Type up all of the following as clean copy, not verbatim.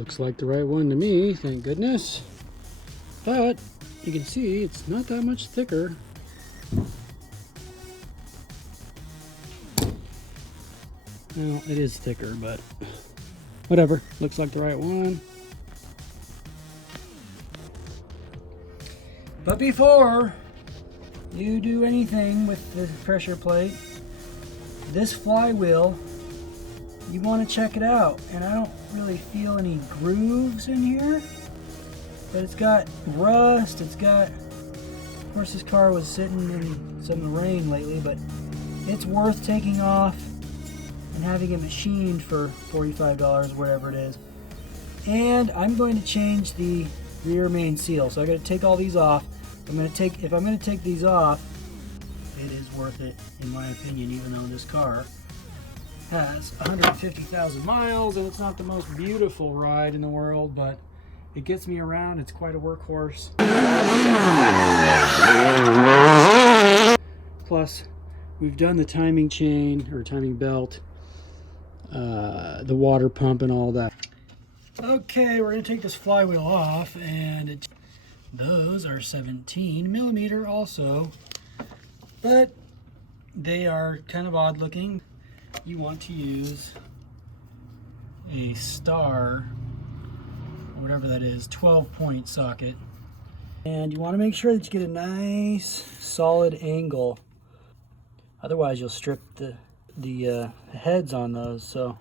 Looks like the right one to me, thank goodness. But you can see it's not that much thicker. Well, it is thicker, but whatever. Looks like the right one. But before you do anything with the pressure plate, this flywheel, you want to check it out. And I don't really feel any grooves in here, but it's got rust. It's got, of course this car was sitting in some rain lately, but it's worth taking off and having it machined for $45, whatever it is. And I'm going to change the rear main seal. So I got to take all these off. If I'm going to take these off, it is worth it in my opinion, even though this car has 150,000 miles and it's not the most beautiful ride in the world, but it gets me around. It's quite a workhorse. Plus, we've done the timing chain or timing belt, the water pump and all that. Okay, we're going to take this flywheel off, and those are 17 millimeter also, but they are kind of odd looking. You want to use a star, or whatever that is, 12-point socket, and you want to make sure that you get a nice solid angle. Otherwise you'll strip the heads on those. So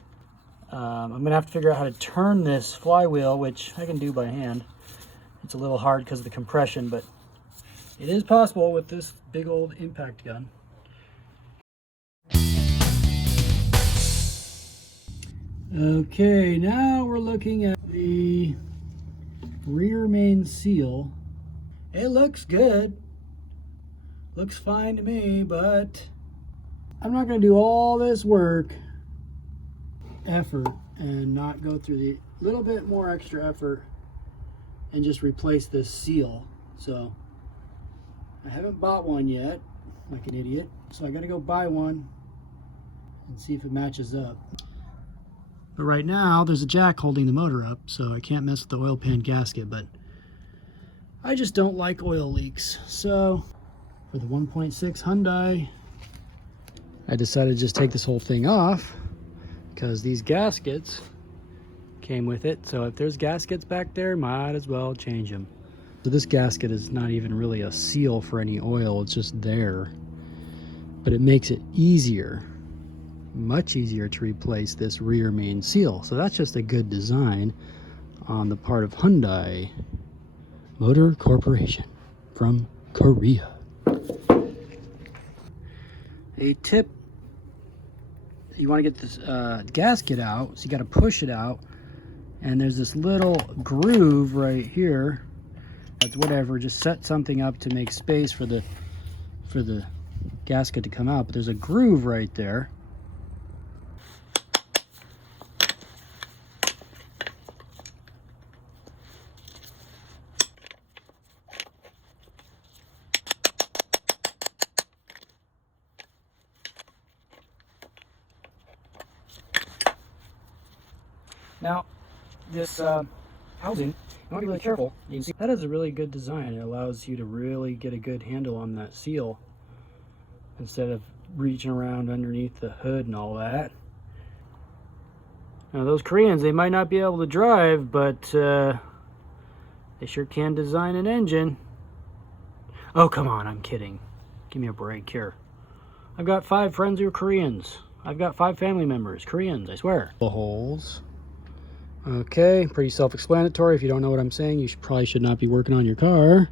I'm gonna have to figure out how to turn this flywheel, which I can do by hand. It's a little hard because of the compression, but it is possible with this big old impact gun. Okay, now we're looking at the rear main seal. It looks good. Looks fine to me, but I'm not going to do all this effort, and not go through the little bit more extra effort and just replace this seal. So I haven't bought one yet, like an idiot. So I got to go buy one and see if it matches up. But right now there's a jack holding the motor up, so I can't mess with the oil pan gasket, but I just don't like oil leaks. So for the 1.6 Hyundai, I decided to just take this whole thing off because these gaskets came with it. So if there's gaskets back there, might as well change them. So this gasket is not even really a seal for any oil, it's just there. But it makes it easier, much easier to replace this rear main seal. So that's just a good design on the part of Hyundai Motor Corporation from Korea. A tip, you want to get this gasket out, so you got to push it out, and there's this little groove right here. That's whatever, just set something up to make space for the gasket to come out, but there's a groove right there. Now, this housing, you want to be really careful. You can see that is a really good design. It allows you to really get a good handle on that seal instead of reaching around underneath the hood and all that. Now, those Koreans, they might not be able to drive, but they sure can design an engine. Oh, come on, I'm kidding. Give me a break here. I've got 5 friends who are Koreans. I've got 5 family members, Koreans, I swear. The holes. Okay, pretty self-explanatory. If you don't know what I'm saying, you probably should not be working on your car.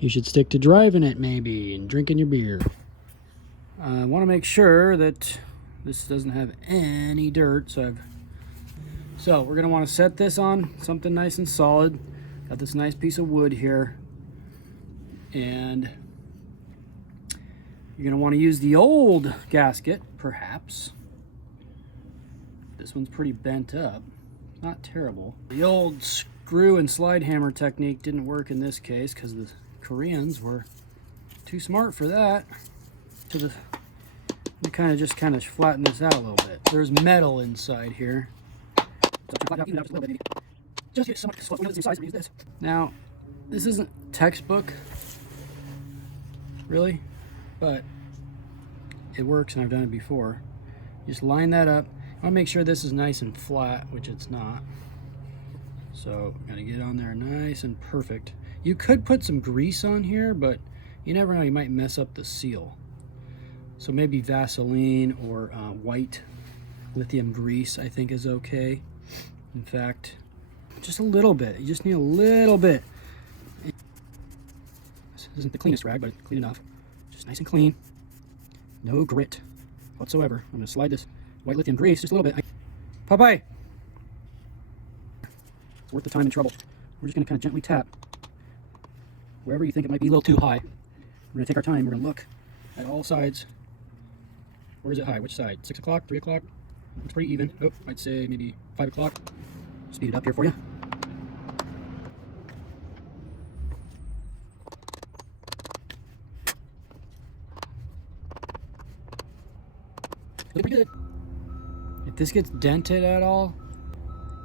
You should stick to driving it maybe and drinking your beer. I want to make sure that this doesn't have any dirt. So we're going to want to set this on something nice and solid. Got this nice piece of wood here. And you're going to want to use the old gasket, perhaps. This one's pretty bent up. Not terrible. The old screw and slide hammer technique didn't work in this case because the Koreans were too smart for that. We kind of flatten this out a little bit. There's metal inside here. So just get somewhat slow. We're gonna do size and use this. Now, this isn't textbook, really, but it works and I've done it before. Just line that up. I want to make sure this is nice and flat, which it's not. So, gotta get on there nice and perfect. You could put some grease on here, but you never know, you might mess up the seal. So maybe Vaseline or white lithium grease, I think, is okay. In fact, just a little bit. You just need a little bit. This isn't the cleanest rag, but it's clean enough. Just nice and clean. No grit whatsoever. I'm going to slide this white lithium grease just a little bit. Popeye! It's worth the time and trouble. We're just going to kind of gently tap wherever you think it might be a little too high. We're going to take our time. We're going to look at all sides. Where is it high? Which side? 6 o'clock? 3 o'clock? It's pretty even. Oh, I'd say maybe 5 o'clock. Speed it up here for you. Pretty good. If this gets dented at all,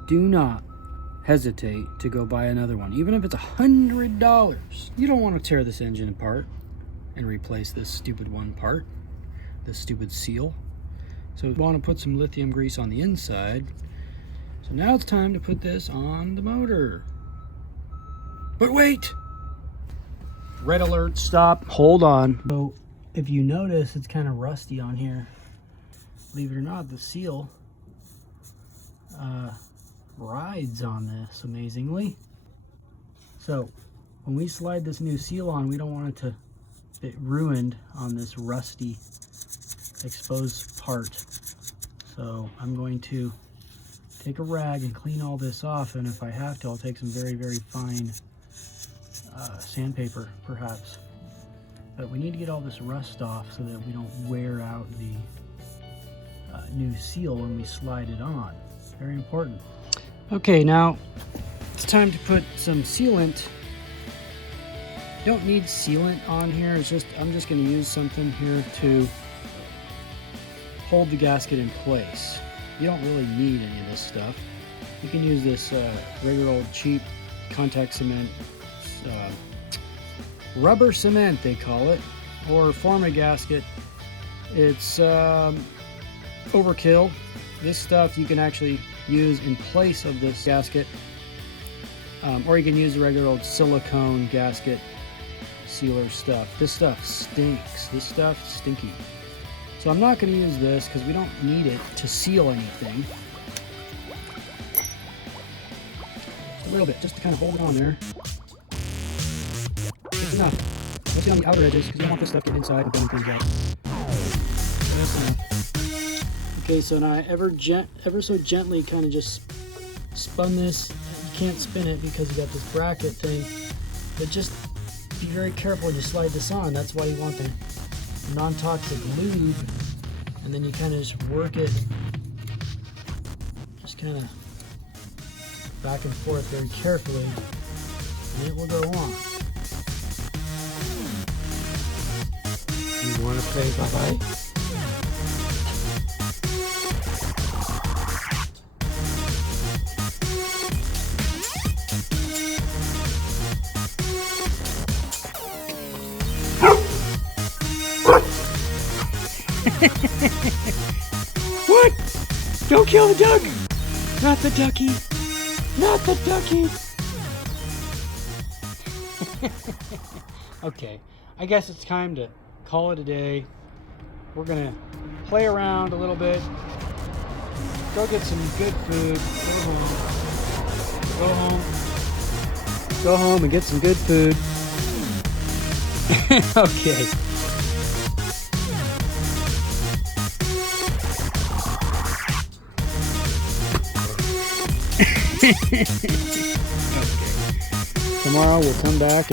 do not hesitate to go buy another one. Even if it's $100. You don't want to tear this engine apart and replace this stupid one part, this stupid seal. So we want to put some lithium grease on the inside. So now it's time to put this on the motor. But wait! Red alert, stop, hold on. So if you notice, it's kind of rusty on here. Believe it or not, the seal rides on this amazingly. So when we slide this new seal on, we don't want it to get ruined on this rusty exposed part. So I'm going to take a rag and clean all this off, and if I have to, I'll take some very, very fine sandpaper perhaps. But we need to get all this rust off so that we don't wear out the new seal when we slide it on. Very important. Okay, now it's time to put some sealant. Don't need sealant on here. It's just, I'm just going to use something here to hold the gasket in place. You don't really need any of this stuff. You can use this regular old cheap contact cement, rubber cement they call it, or form a gasket. It's overkill. This stuff you can actually use in place of this gasket, or you can use the regular old silicone gasket sealer stuff. This stuff stinks. This stuff's stinky. So I'm not going to use this because we don't need it to seal anything. Just a little bit, just to kind of hold it on there. Just enough. Mostly on the outer edges because you don't want this stuff getting inside and burning things out. Just enough. Okay, so now I ever so gently kind of just spun this. You can't spin it because you got this bracket thing, but just be very careful when you slide this on. That's why you want the non-toxic lube, and then you kind of just work it, just kind of back and forth very carefully, and it will go on. You want to play Popeye? What? Don't kill the duck! Not the ducky! Not the ducky! Okay, I guess it's time to call it a day. We're gonna play around a little bit. Go get some good food. Go home. Go home and get some good food. Okay. Okay. Tomorrow we'll come back.